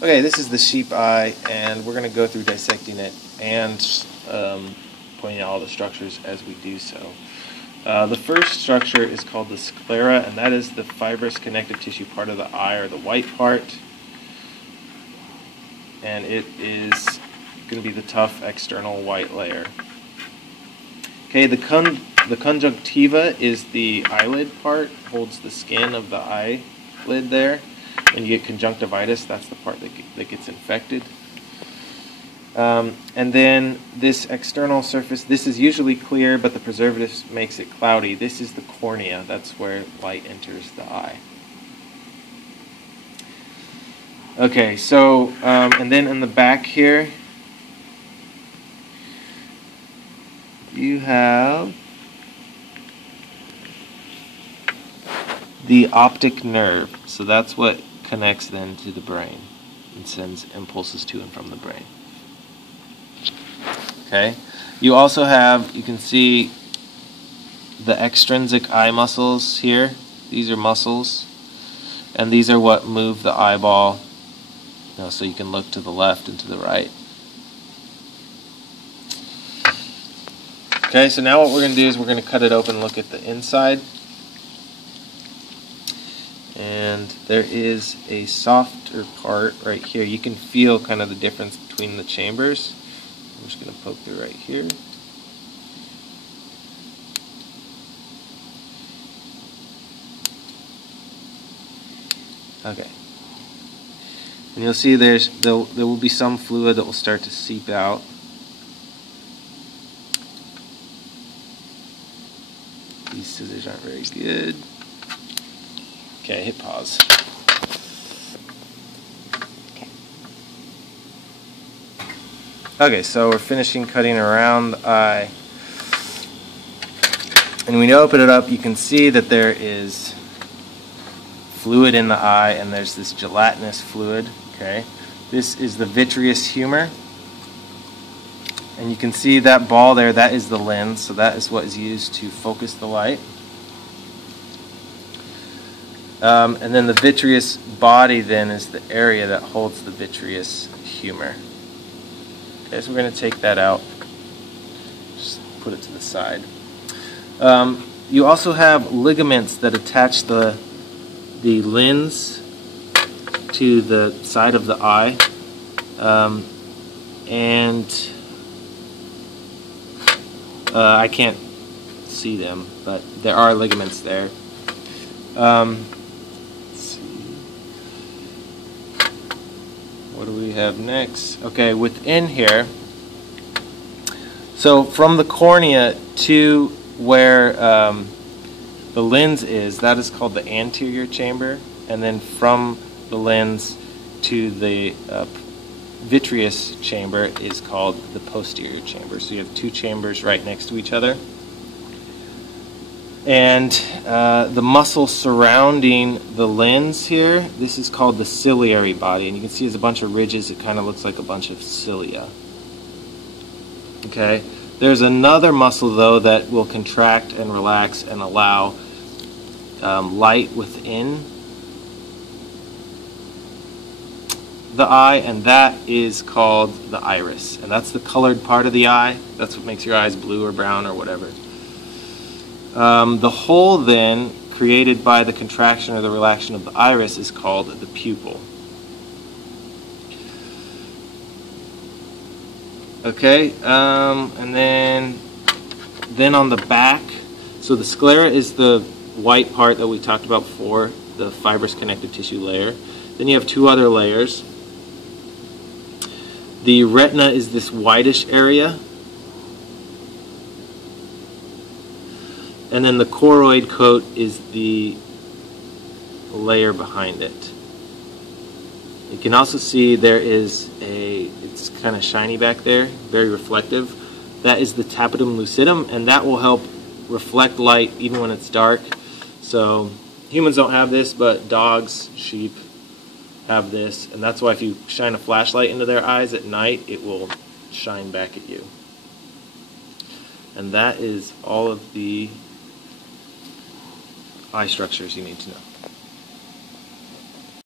Okay, this is the sheep eye, and we're going to go through dissecting it and pointing out all the structures as we do so. The first structure is called the sclera, and that is the fibrous connective tissue part of the eye, or the white part. And it is going to be the tough external white layer. Okay, the conjunctiva is the eyelid part, holds the skin of the eyelid there. When you get conjunctivitis, that's the part that gets infected. And then this external surface, this is usually clear, but the preservative makes it cloudy. This is the cornea. That's where light enters the eye. Okay, so, and then in the back here, you have the optic nerve. So that's what connects then to the brain and sends impulses to and from the brain. Okay, you also have, you can see the extrinsic eye muscles here. These are muscles, and these are what move the eyeball, so you can look to the left and to the right. Okay, so now what we're going to do is we're going to cut it open and look at the inside. And there is a softer part right here. You can feel kind of the difference between the chambers. I'm just going to poke through right here. Okay. And you'll see there will be some fluid that will start to seep out. These scissors aren't very good. Okay, hit pause. Okay, so we're finishing cutting around the eye. And when you open it up, you can see that there is fluid in the eye, and there's this gelatinous fluid. Okay, this is the vitreous humor. And you can see that ball there, that is the lens, so that is what is used to focus the light. And then the vitreous body then is the area that holds the vitreous humor. Okay, so we're going to take that out. Just put it to the side. You also have ligaments that attach the lens to the side of the eye. I can't see them, but there are ligaments there. Let's see. What do we have next? Okay, within here, so from the cornea to where the lens is, that is called the anterior chamber, and then from the lens to the vitreous chamber is called the posterior chamber. So you have two chambers right next to each other. And the muscle surrounding the lens here, this is called the ciliary body. And you can see there's a bunch of ridges. It kind of looks like a bunch of cilia. Okay. There's another muscle, though, that will contract and relax and allow light within the eye, and that is called the iris. And that's the colored part of the eye. That's what makes your eyes blue or brown or whatever. The hole then created by the contraction or the relaxation of the iris is called the pupil. Okay, and then on the back, so the sclera is the white part that we talked about before, the fibrous connective tissue layer. Then you have two other layers. The retina is this whitish area. And then the choroid coat is the layer behind it. You can also see there is it's kind of shiny back there, very reflective. That is the tapetum lucidum, and that will help reflect light even when it's dark. So humans don't have this, but dogs, sheep have this, and that's why if you shine a flashlight into their eyes at night, it will shine back at you. And that is all of the eye structures you need to know.